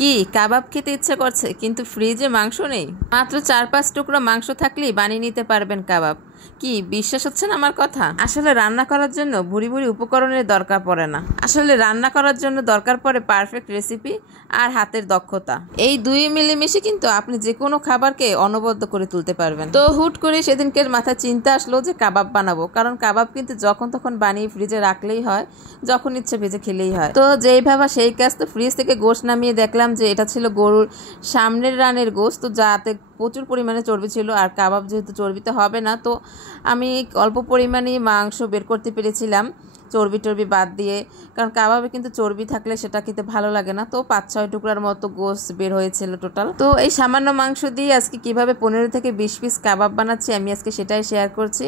কি কাবাব খেতে ইচ্ছে করছে কিন্তু ফ্রিজে মাংস নেই? মাত্র 4-5 টুকরো মাংস থাকলেই বানিয়ে নিতে পারবেন কাবাব। কি বিশ্বাস হচ্ছে না আমার কথা? আসলে রান্না করার জন্য ভুরি ভুরি উপকরণের দরকার পড়ে না। আসলে রান্না করার জন্য দরকার পড়ে পারফেক্ট রেসিপি আর হাতের দক্ষতা। এই দুই মিলেমিশে কিন্তু আপনি যে কোনো খাবারকে অনবদ্য করে তুলতে পারবেন। তো হুট করে সেদিনকে মাথায় চিন্তা আসলো যে কাবাব বানাবো, কারণ কাবাব কিন্তু যখন তখন বানিয়ে ফ্রিজে রাখলেই হয়, যখন ইচ্ছে ভেজে খেলেই হয়। তো যেই ভাবা সেই কাজ, তো ফ্রিজ থেকে গোশত নামিয়ে দেখলাম যে এটা ছিল গরুর সামনের রানের গোশত, তো যাতে প্রচুর পরিমাণে চর্বি ছিল। আর কাবাব যেহেতু চর্বিতে হবে না, তো আমি অল্প পরিমাণে মাংস বের করতে পেরেছিলাম চর্বি টর্বি বাদ দিয়ে, কারণ কাবাবে কিন্তু চর্বি থাকলে সেটা খেতে ভালো লাগে না। তো 5-6 টুকরার মতো গোশত বের হয়েছিল টোটাল। তো এই সামান্য মাংস দিয়ে আজকে কিভাবে 15 থেকে 20 পিস কাবাব বানাচ্ছি আমি আজকে সেটাই শেয়ার করছি।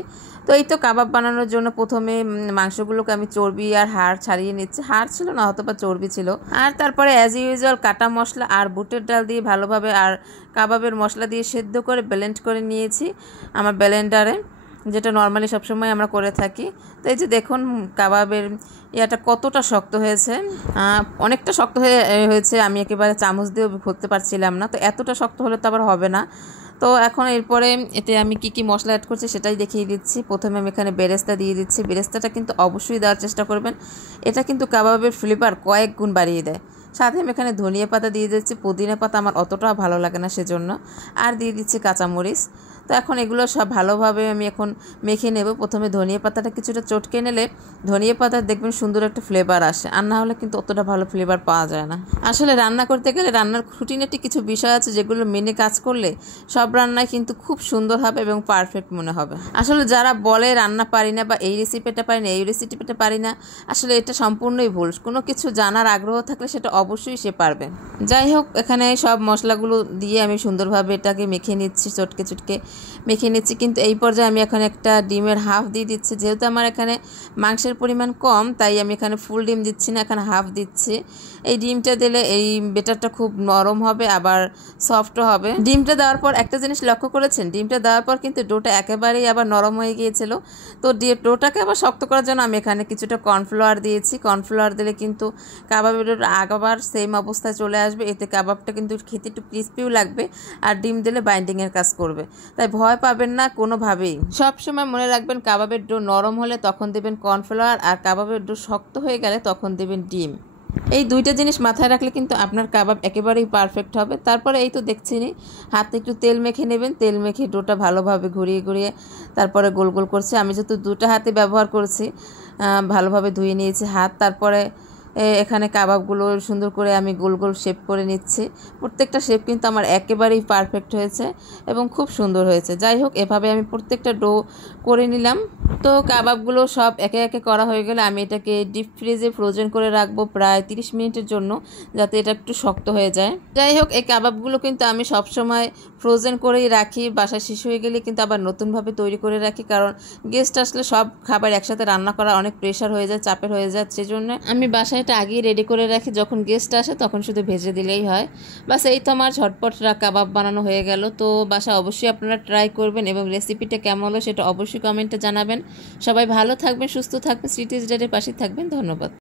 তো এই তো কাবাব বানানোর জন্য প্রথমে মাংসগুলোকে আমি চর্বি আর হাড় ছাড়িয়ে নিচ্ছি। হাড় ছিল না, হয়তো বা চর্বি ছিল। আর তারপরে অ্যাজ ইউজুয়াল কাটা মশলা আর বুটের ডাল দিয়ে ভালোভাবে আর কাবাবের মশলা দিয়ে সেদ্ধ করে ব্লেন্ড করে নিয়েছি আমার ব্লেন্ডারে, যেটা নর্মালি সবসময় আমরা করে থাকি। তো এই যে দেখুন কাবাবের ইয়াটা কতটা শক্ত হয়েছে, অনেকটা শক্ত হয়েছে। আমি একেবারে চামচ দিয়েও ধরতে পারছিলাম না, তো এতটা শক্ত হলে তো আবার হবে না। তো এখন এরপরে এতে আমি কি মশলা অ্যাড করছি সেটাই দেখিয়ে দিচ্ছি। প্রথমে আমি এখানে বেরেস্তা দিয়ে দিচ্ছি। বেরেস্তাটা কিন্তু অবশ্যই দেওয়ার চেষ্টা করবেন, এটা কিন্তু কাবাবের ফ্লেভার কয়েক গুণ বাড়িয়ে দেয়। সাথে আমি এখানে ধনিয়া পাতা দিয়ে দিচ্ছি, পুদিনা পাতা আমার অতটা ভালো লাগে না সেজন্য। আর দিয়ে দিচ্ছি কাঁচামরিচ। তো এখন এগুলো সব ভালোভাবে আমি এখন মেখে নেব। প্রথমে ধনিয়া পাতাটা কিছুটা চটকে নিলে ধনিয়া পাতার দেখবেন সুন্দর একটা ফ্লেভার আসে, আর না হলে কিন্তু অতটা ভালো ফ্লেভার পাওয়া যায় না। আসলে রান্না করতে গেলে রান্নার খুঁটিনাটি কিছু বিষয় আছে যেগুলো মেনে কাজ করলে সব রান্নায় কিন্তু খুব সুন্দর হবে এবং পারফেক্ট মনে হবে। আসলে যারা বলে রান্না পারি না বা এই রেসিপিটা পারি না এই রেসিপিটা পারি না, আসলে এটা সম্পূর্ণই ভুল। কোনো কিছু জানার আগ্রহ থাকলে সেটা অবশ্যই সে পারবে। যাই হোক, এখানে সব মশলাগুলো দিয়ে আমি সুন্দরভাবে এটাকে মেখে নিচ্ছি, চটকে চটকে মেখে নিচ্ছি। কিন্তু এই পর্যায়ে আমি এখন একটা ডিমের হাফ দিয়ে দিচ্ছি। যেহেতু আমার এখানে মাংসের পরিমাণ কম, তাই আমি এখানে ফুল ডিম দিচ্ছি না, এখানে হাফ দিচ্ছি। এই ডিমটা দিলে এই বেটারটা খুব নরম হবে, আবার সফটও হবে। ডিমটা দেওয়ার পর একটা জিনিস লক্ষ্য করেছেন, ডিমটা দেওয়ার পর কিন্তু ডোটা একেবারেই আবার নরম হয়ে গিয়েছিল। তো ডোটাকে আবার শক্ত করার জন্য আমি এখানে কিছুটা কর্নফ্লাওয়ার দিয়েছি। কর্নফ্লাওয়ার দিলে কিন্তু কাবাবের আবার সেম অবস্থায় চলে আসবে, এতে কাবাবটা কিন্তু খেতে একটু ক্রিস্পিও লাগবে, আর ডিম দিলে বাইন্ডিংয়ের কাজ করবে। তাই ভয় পাবেন না কোনোভাবেই। সবসময় মনে রাখবেন কাবাবের ডো নরম হলে তখন দেবেন কর্নফ্লাওয়ার, আর কাবাবের ডো শক্ত হয়ে গেলে তখন দেবেন ডিম। এই দুইটা জিনিস মাথায় রাখলে কিন্তু আপনার কাবাব একেবারেই পারফেক্ট হবে। তারপরে এই তো দেখছিনি, হাতে একটু তেল মেখে নেবেন। তেল মেখে ডোটা ভালোভাবে ঘুরিয়ে ঘুরিয়ে তারপরে গোল গোল করছি। আমি যেহেতু দুটো হাতে ব্যবহার করছি, ভালোভাবে ধুয়ে নিয়েছি হাত। তারপরে এখানে কাবাবগুলো সুন্দর করে আমি গোল গোল শেপ করে নিচ্ছি। প্রত্যেকটা শেপ কিন্তু আমার একেবারেই পারফেক্ট হয়েছে এবং খুব সুন্দর হয়েছে। যাই হোক, এভাবে আমি প্রত্যেকটা ডো করে নিলাম। তো কাবাবগুলো সব একে একে করা হয়ে গেলে আমি এটাকে ডিপ ফ্রিজে ফ্রোজেন করে রাখবো প্রায় 30 মিনিটের জন্য, যাতে এটা একটু শক্ত হয়ে যায়। যাই হোক, এই কাবাবগুলো কিন্তু আমি সবসময় ফ্রোজেন করেই রাখি। বাসায় শেষ হয়ে গেলে কিন্তু আবার নতুনভাবে তৈরি করে রাখি, কারণ গেস্ট আসলে সব খাবার একসাথে রান্না করা অনেক প্রেশার হয়ে যায়, চাপের হয়ে যায়। সেজন্য আমি বাসায় এটা আগেই রেডি করে রাখি, যখন গেস্ট আসে তখন শুধু ভেজে দিলেই হয়। বাস এই তো আমার ঝটপট কাবাব বানানো হয়ে গেল। তো বাসা অবশ্যই আপনারা ট্রাই করবেন এবং রেসিপিটা কেমন হলো সেটা অবশ্যই কমেন্টে জানাবেন। সবাই ভালো থাকবেন, সুস্থ থাকবেন, স্ট্রিট ইজ ডেটের পাশে থাকবেন। ধন্যবাদ।